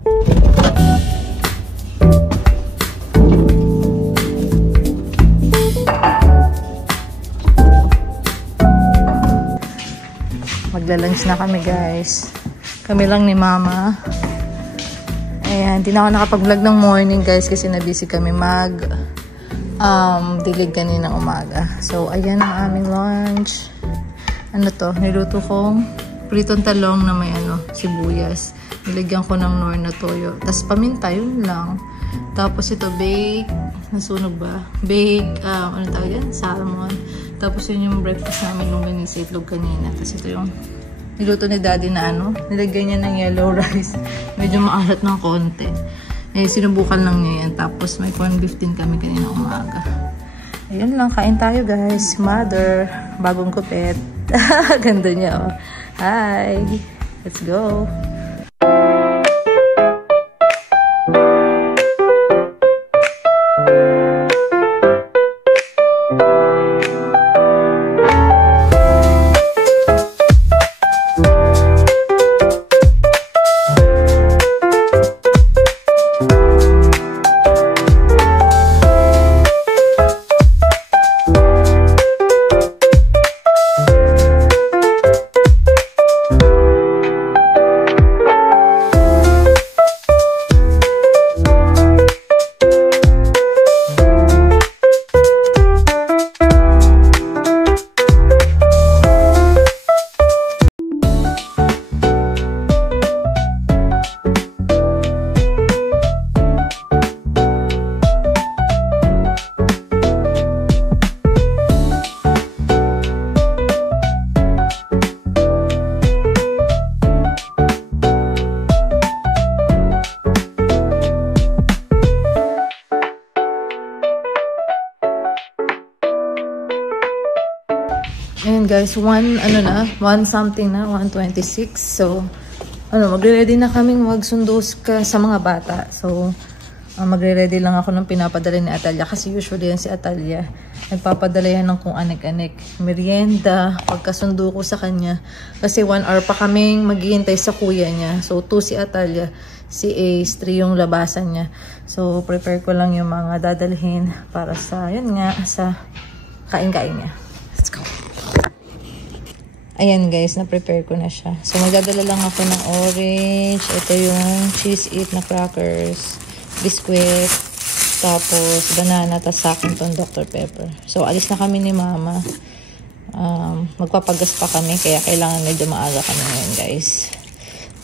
Magla-lunch na kami guys. Kami lang ni mama. Ayan, hindi na ako nakapag-vlog ng morning guys kasi nabisi kami dilig kaninang umaga. So, ayan ang aming lunch. Ano to? Niluto kong pritong talong na may sibuyas. Nilagyan ko ng nor na toyo. Tapos paminta, yun lang. Tapos ito, bake. Nasunog ba? Bake, ano tawag yan? Salmon. Tapos yun yung breakfast namin nung ganisa itlog kanina. Tapos ito yung niluto ni daddy na nilagyan niya ng yellow rice. Medyo maalat ng konti. Eh, sinubukan lang niya yan. Tapos may corn beef din kami kanina umaga. Ayun lang, kain tayo guys. Mother, bagong kupit. Ganda niya oh. Hi! Let's go! Ayan guys, 1 something na, 1:26. So, magre-ready na kaming magsundo sa mga bata. So, magre-ready lang ako ng pinapadala ni Atalia. Kasi usually yan si Atalia. Nagpapadala yan ng kung anik-anik. Merienda, pagkasundo ko sa kanya. Kasi 1 hour pa kaming maghihintay sa kuya niya. So, 2 si Atalia. Si Ace, 3 yung labasan niya. So, prepare ko lang yung mga dadalhin para sa, sa kain-kain niya. Let's go! Ayan guys, na-prepare ko na siya. So, magdadala lang ako ng orange. Ito yung cheese eat na crackers. Biscuit. Tapos, banana. Tapos sa akin itong Dr. Pepper. So, alis na kami ni mama. Magpapagas pa kami. Kaya kailangan medyo maaga kami ngayon guys.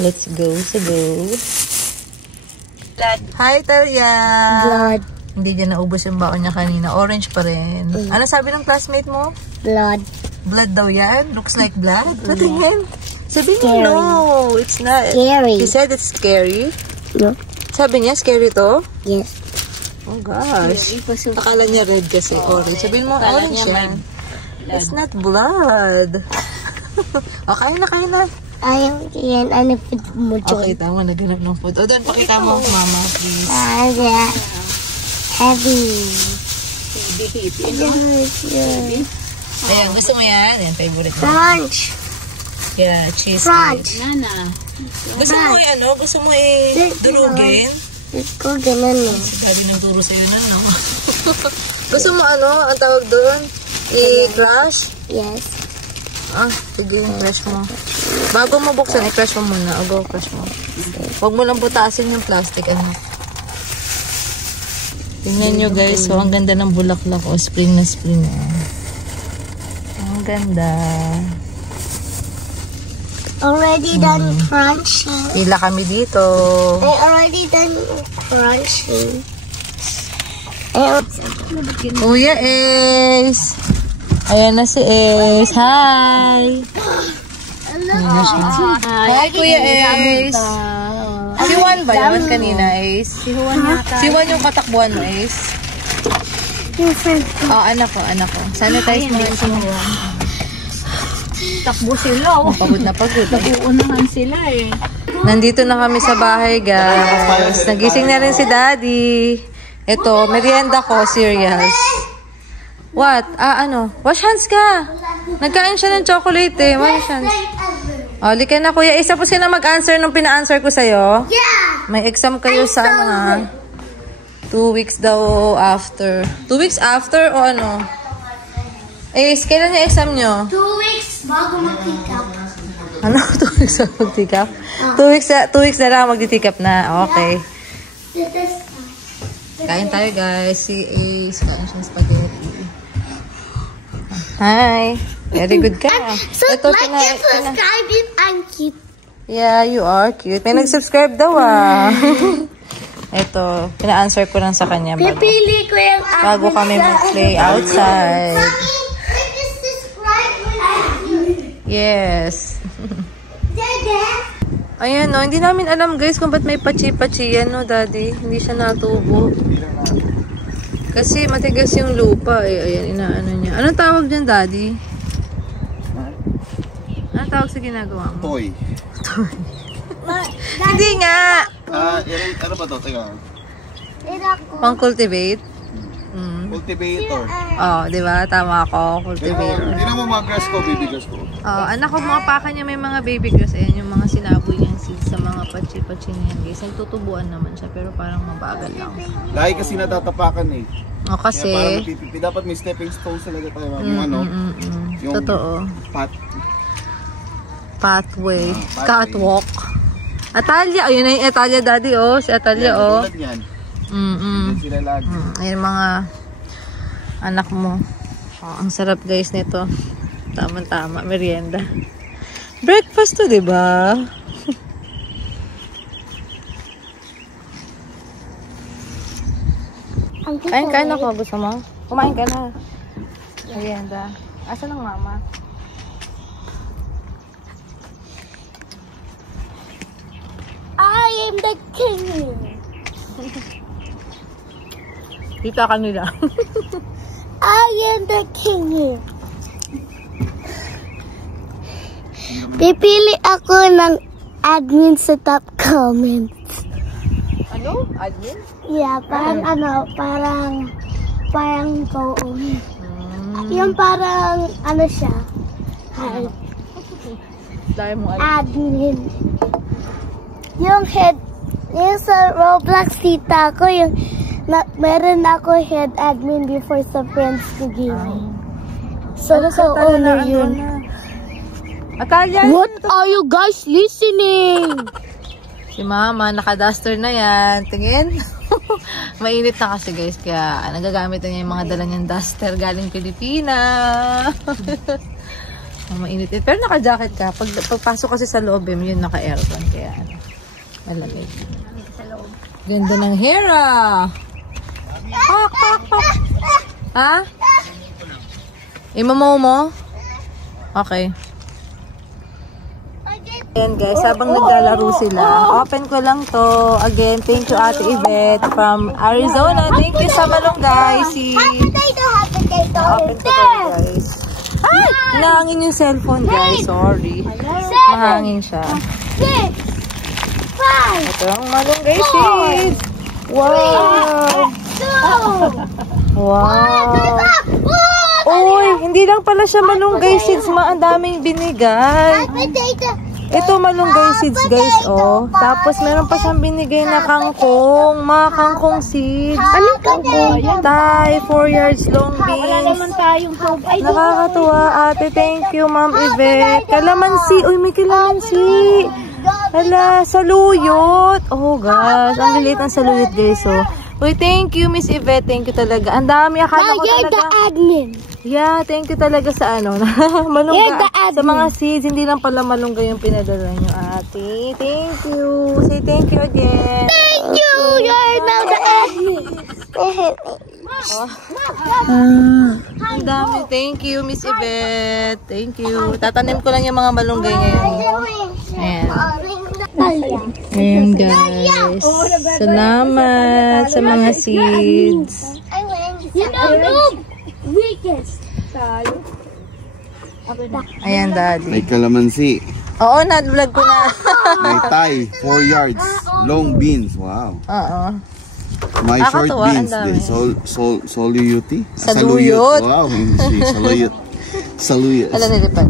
Let's go. So, go. Blood. Hi, Talia! Blood. Hindi dyan naubos yung baon niya kanina. Orange pa rin. Ano sabi ng classmate mo? Blood. Blood daw yan? Looks like blood? Patingin. Sabihin no, it's not. Scary. He said it's scary. No. Sabi niya, scary to? Yes. Oh gosh. Akala niya red kasi orange. Sabihin mo, orange yan. It's not blood. Okay na, kain na. Ayaw yan. Ano food mo dyan? Okay, tama. Naganap ng food. O, doon, pakita mo, mama, please. Heavy. Heavy. Ayan, gusto mo yan? Ayan, favorite mo. Crunch. Yeah, cheese. Crunch. Nana. Gusto mo durugin? Ko ganun eh. Si daddy nagturo sa'yo na, no? Gusto mo ang tawag doon? I-crush? Yes. Sige, i-crush mo. Bago mo buksan, i-crush mo muna. O, go, crush mo. Huwag mo lang butasin yung plastic, Tingnan nyo guys, so ang ganda ng bulaklak. Spring na spring. Ang ganda. Already done crunching. Pila kami dito. I already done crunching. Kuya Ace. Ayan na si Ace. Hi. Hi, Kuya Ace. Si Juan ba yun kanina, Ace? Si Juan yata. Si Juan yung katakbuhan mo, Ace? Yung friend ko. Anak ko. Sanitize mo yun si Juan. Takbo sila. Pagod na pagod. Nag-uunahan sila eh. Nandito na kami sa bahay, guys. Nagising na rin si Daddy. Ito, merienda ko, cereals. What? Wash hands ka. Nagkain siya ng chocolate eh. Wash hands. O, lika na kuya. Isa po sila mag-answer nung pina-answer ko sa'yo. Yeah! May exam kayo sa ano ha? 2 weeks daw after. 2 weeks after o ano? Eh, kailan yung exam nyo? 2 weeks bago mag-pick-up. Ano? 2 weeks na mag-tikap? 2 weeks na lang mag-tikap na. Okay. Kain tayo guys. Si Ace. Kain siyang spaghetti. Hi. Very good ka. So, like and subscribe if I'm cute. Yeah, you are cute. May nag-subscribe daw Ito, pina-answer ko lang sa kanya Pipili ko yung bago kami mag-play outside. Mommy, click the subscribe when I'm cute. Yes. Dada? Ayan no, hindi namin alam guys kung ba't may pachi-pachi yan no, daddy. Hindi siya natubo. Kasi matigas yung lupa eh. Ayan, inaano niya. Anong tawag dyan, daddy? Anong tawag sa ginagawa mo? Toy. Hindi nga! Ano ba ito? Teka. Pang-cultivate? Cultivator. Oh, di ba? Tama ako. Cultivator. Tingnan mo mga grass ko, baby grass ko. Oh, anak ko, mga paka niya may mga baby grass. Ayan, yung mga sinaboy niyang seeds sa mga pachi-pachi niyan guys. Nagtutubuan naman siya, pero parang mabagal lang. Lagi kasi natatapakan eh. Oh, kasi... Kaya parang napipipi. Dapat may stepping stones talaga tayo. Yung ano? Yung totoo. Pathway. Pathway. Catwalk. Atalia. Ayun na yung Atalia, daddy, oh. Si Atalia, oh. Tulad yan. Sila lagi. Ayan mga anak mo. Oh, ang sarap guys nito. Tama-tama, merienda. Breakfast to, 'di ba? Kain ako. Gusto mo? Kumain ka na. Merienda. Asan ang mama? I am the king. Kita ka nila. I am the king. Pipili ako ng admin sa top comments. Ano? Admin? Yeah, parang go-on. Yung parang, ano siya? Dahil mo Admin. Yung head, yung sa Roblox tita ko, yung, meron ako head admin before sa friends ko gaming. So, owner yun. Atalia! What are you guys listening? Si mama, naka-duster na yan. Tingin. Mainit na kasi guys, kaya nagagamit na niya yung mga dala niyang duster galing Pilipinas. Mainit. Pero naka-jacket ka. Pagpasok kasi sa loob, yun naka-aircon. Kaya malamig. Ganda ng hair ah! Ha? Imamaw mo? Okay. Ayan guys, habang naglalaro sila, open ko lang to. Again, thank you Ate Yvette from Arizona. Thank you sa malunggay. Hot potato. Open ko to guys. Ay! Nahangin yung cellphone guys, sorry. Mahangin siya. 6, 5, Ito ang malunggay seeds. Wow! 2, Wow! Uy, hindi lang pala siya malunggay seeds, ang daming binigay. potato. Ito malunggay seeds guys, oh. Tapos meron pa siyang binigay na kangkong, mga kangkong seeds. Anong kangkong? Thai, 4 yards long beans. Wala naman tayong probe. Ay, Nakakatuwa ate, thank you Ma'am Yvette. Kalamansi, uy may kalamansi. Hala, saluyot. Oh gosh, ang lilit ng saluyot guys, oh. Uy, thank you Miss Yvette, thank you talaga. Ang dami, akala ko you're the talaga. admin. Yeah, thank you talaga sa ano, malunggay. Sa mga seeds, hindi lang pala malunggay yung pinadala nyo, ate. Thank you. Say thank you again. Thank you. You're now the admin. Ang dami. Thank you, Miss Yvette. Thank you. Tatanim ko lang yung mga malunggay ngayon. Ayan. Ayan, guys. Salamat sa mga seeds. You know, weakest. Ayan, daddy. May kalamansi. Oo, na-vlog ko na. May Thai, 4 yards. Long beans. Wow. Oo. My short Nakakatuwa, beans. ang dami. Saluyuti? Saluyot. Wow. Saluyot. Saluyot. Alam nilipat.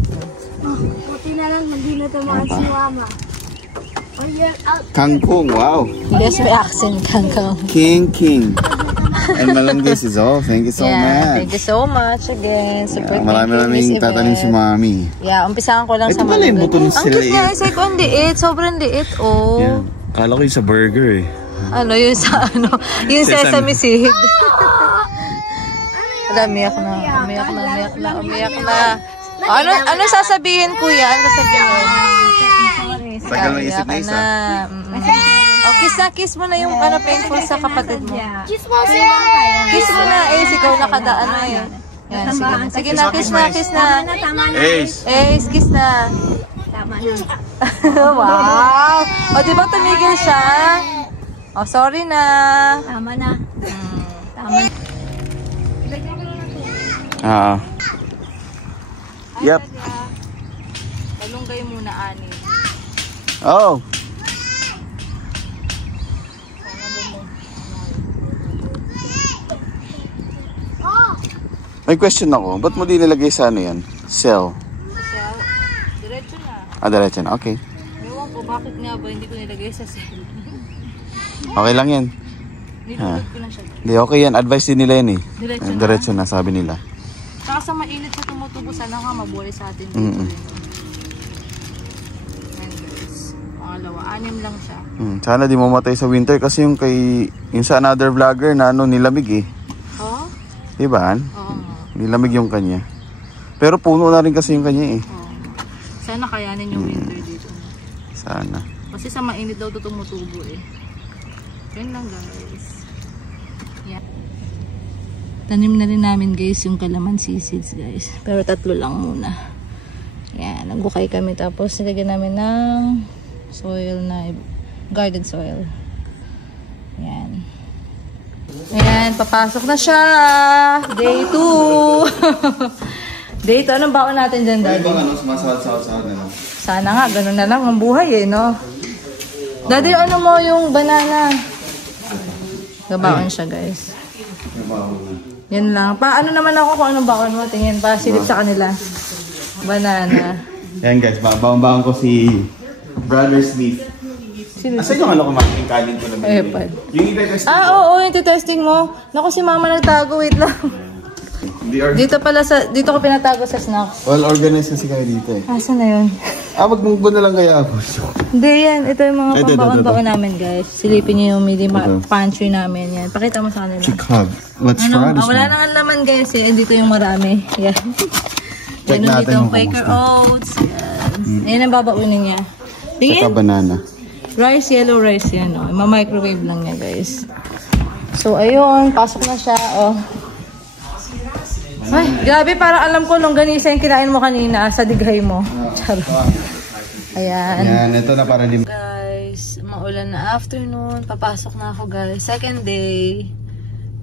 Buti na lang, hindi na natamaan si Mama. Oh, you're out. Kangkong, wow. Yes, may accent kangkong. King. And Malunggis is all. Thank you so much. Thank you so much again. Support Marami tatanim si Mami. Yeah, umpisahan ko lang Ito sa pala yung buto Ang ng sila cute nga, isa ko ang liit. Sobrang liit, oh. Yeah. Kala ko yung sa burger eh. Ano, yung sa ano, yung sesame seed. Umiyak na. Ano sasabihin, kuya? Ano sasabihin? Tagal ng isip na isa. Oh, kiss mo na yung painful sa kapatid mo. Kiss mo si Mama. Kiss mo na, sigaw na kada ano yun. Yan, sige na, kiss na. Ace, kiss na. Tama na. Wow! O, diba tumigil siya? O, sorry na. Tama na. Yep. Talunggay muna, ani. Oh. May question ako. Ba't mo di nilagay sa ano yan? Cell. Diretso na. Diretso na. Okay. Ewan ko, bakit nga ba hindi ko nilagay sa cell? Okay lang yan. Nilulog ko lang siya. Hindi, okay yan. Advice din nila yan eh. Diretso na, sabi nila. Saka sa mainit na tumutubo, sana nga mabuhay sa atin. Pangalawa, 6 lang siya. Sana di mamatay sa winter kasi yung sa another vlogger na nilamig eh. Oh? Diba? Oo. Nilamig yung kanya. Pero puno na rin kasi yung kanya eh. Sana kayanin yung winter dito. Sana. Kasi sa mainit daw ito tumutubo eh. Yan lang guys. Yeah. Tanim na rin namin guys yung calamansi seeds guys. Pero 3 lang muna. Yan. Nagbukay kami tapos nilagyan namin ng soil na garden soil. Yan. Ayan, papasok na siya. Day 2. Day 2. Anong baon natin dyan, Daddy? Sumasahod-sahod na lang. Sana nga, ganun na lang ang buhay eh, no? Daddy, ano mo yung banana? Gabaon siya, guys. Yan lang. Paano naman ako kung anong baon mo? Tingin pa, silip sa kanila. Banana. Ayan guys, baon ko si Brother Smith. Asa yung ano kumaking kanin ko naman? Epad. Yung ibe-testing oo, yung testing mo. Naku, si mama nagtago, wait lang. Dito pala dito ko pinatago sa snacks. Well organized kasi kayo dito eh. Asa na yun? Magmunggo na lang kaya ako. Hindi yan, ito yung mga pambaon-baon namin guys. Silipin niyo yung mini pantry namin yan. Pakita mo sa kanila. Chikhab. Let's try this wala nang ang laman guys eh. Dito yung marami. Yan. Check natin natin yung kung Quaker Oats. Yan. Ayan ang babaunin niya. Saka banana. Rice, yellow rice yan, oh. Ma-microwave lang niya, guys. So, ayun. Pasok na siya, oh. Ay, grabe. Parang alam ko longganisa yung kinain mo kanina sa dighay mo. Charot. Ayan. Ayan, ito na para lim. Guys, maulan na afternoon. Papasok na ako, guys. Second day.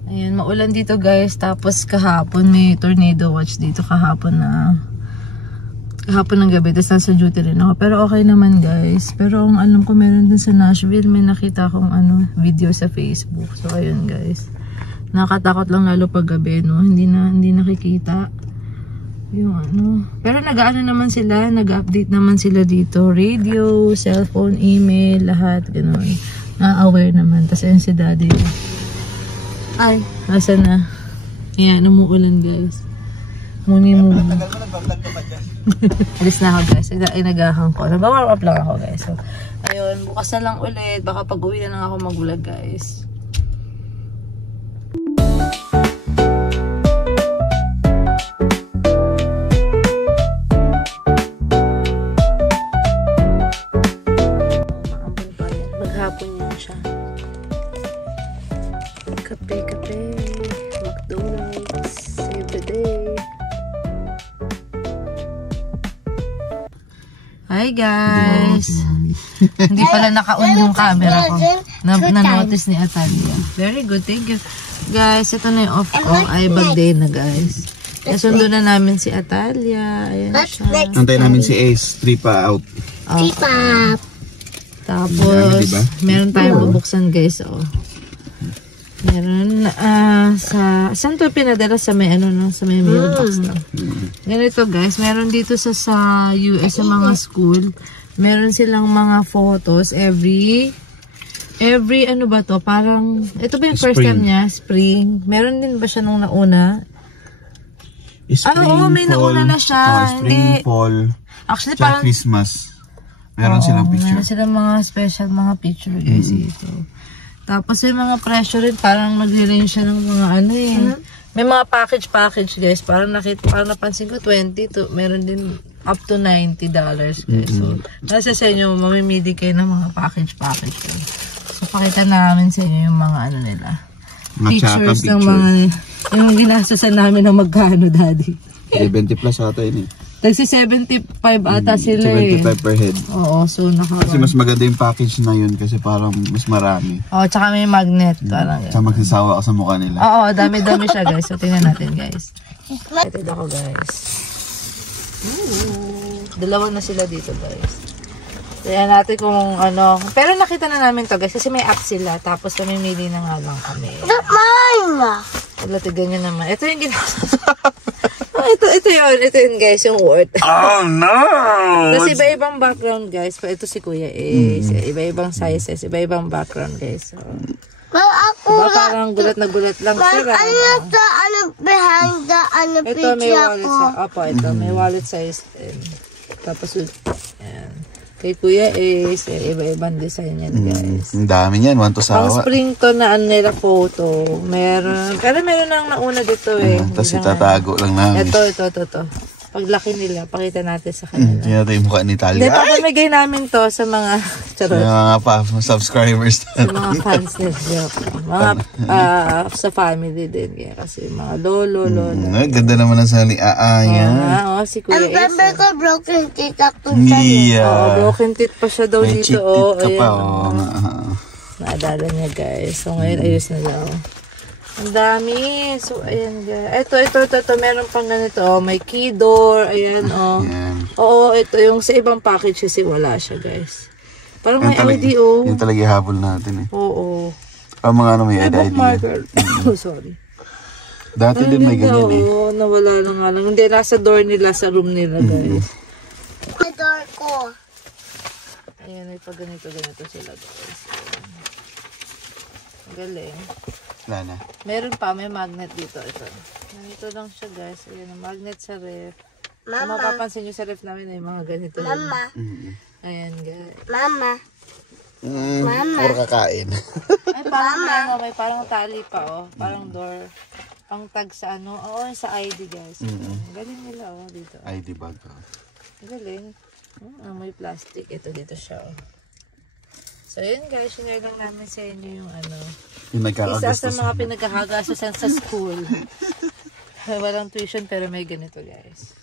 Ayan, maulan dito, guys. Tapos kahapon, may tornado watch dito kahapon ng gabi, tapos nasa duty rin ako. Pero okay naman guys. Pero ang alam ko meron din sa Nashville, may nakita akong video sa Facebook. So ayun guys. Nakatakot lang lalo pag gabi, no? Hindi nakikita yung Pero nag-ano naman sila, nag-update naman sila dito. Radio, cellphone, email, lahat, gano'n. Na-aware naman. Tapos ayun si Daddy. Ay, asa na? Ayan, umuulan guys. Muni-muni. Alis na ako guys. Inagahan ko. Nag-warm up lang ako guys. So, ayun. Bukas na lang ulit. Baka pag-uwi na lang ako mag-vlog guys. Maghapon yan siya. Kape. McDonald's. Save the day. Hi guys! Hindi pala naka-on yung camera ko. Na-notice ni Atalia. Very good, thank you. Guys, ito na yung off ko. Ay, bag day na guys. Nasundo na namin si Atalia. Ayan siya. Antay namin si Ace. 3 pa out. Tapos, meron tayong bubuksan guys. Meron, saan to pinadala? Sa may ano, no? Sa may mailbox na. Ganito guys, meron dito sa US, sa mga school, meron silang mga photos every ano ba to? Parang, ito ba yung first time niya? Spring. Meron din ba siya nung nauna? Oo, may nauna na siya. Spring, fall, actually, parang Christmas. Meron silang picture. Meron silang mga special mga picture guys dito. Tapos yung mga presyo rin, parang nag-range siya ng mga ano eh. May mga package guys. Parang napansin ko 20 to, meron din up to $90 guys. So, nasa sa inyo, mamimili kayo ng mga package guys. So, pakita namin sa inyo yung mga ano nila. Pictures ng mga, yung ginasasan namin ng magkano, daddy. 70 plus ata yun eh. Tagsi 75 ata sila 75 per head. Oo, so kasi mas maganda yung package na yun kasi parang mas marami. Oo, tsaka may magnet. Tsaka magsasawa ka sa mukha nila. Oo, dami-dami siya guys. So, tingnan natin guys. Excited ako guys. Dalawa na sila dito guys. Tingnan natin kung ano. Pero nakita na namin to guys kasi may app sila. Tapos mamimili na nga lang kami. Not mine! Wala, tignan nyo naman. Ito yung ito yun guys, yung worth. Oh no! Tapos iba-ibang background guys. Ito si Kuya is. Iba-ibang sizes, iba-ibang background guys. So, diba, parang gulat na gulat lang sila. Behind the ito may wallet size. Opo, ito may wallet size. Tapos, yan. Kay Kuya is, iba-ibang design yan guys. Ang dami yan, want to sawa. Pang spring to na ano nila photo. Meron, pero meron nang nauna dito eh. Tapos itatago lang namin. Ito. Paglaki nila, pakita natin sa kanila. Yan natin yung mukha ni Talia. Hindi, papamigay namin to sa mga subscribers. Sa mga fans nila. Mga sa family din. Kasi mga lolo. Ganda naman ang sali. Oo, si Kuya Ace. Ang member ko broken teeth ako broken teeth pa siya daw dito. May cheek teeth ka pa. Naadala niya guys. So ngayon ayos na daw. Ang dami. So, ayan guys. Ito. Meron pang ganito. Oh. May key door. Ayan, oh. Oo, ito. Yung sa ibang package kasi wala siya, guys. Parang may ID, oh. Yung talaga habol natin, eh. Oo. Ang mga ano may ID. Bookmarker. Oh, sorry. Dati din may ganyan, eh. Oo, nawala na nga lang. Hindi, nasa door nila, sa room nila, guys. Sa door ko. Ayan, may pag ganito sila, guys. Galing. Wala na. Meron pa, may magnet dito. Ganito lang siya guys. Ayan, magnet sa ref. Kung mapapansin nyo sa ref namin, ay mga ganito lang. Ayan guys. Mama. Puro kakain. Ay, parang may parang tali pa, oh. Parang door. Pang tag sa ano. Oo, sa ID guys. Galing nila, oh, dito. ID bag. Galing. May plastic. Ito dito siya, oh. So, yun guys, share lang namin sa inyo yung ano. Isa sa mga pinagkakagastusan sa school. Walang tuition pero may ganito guys.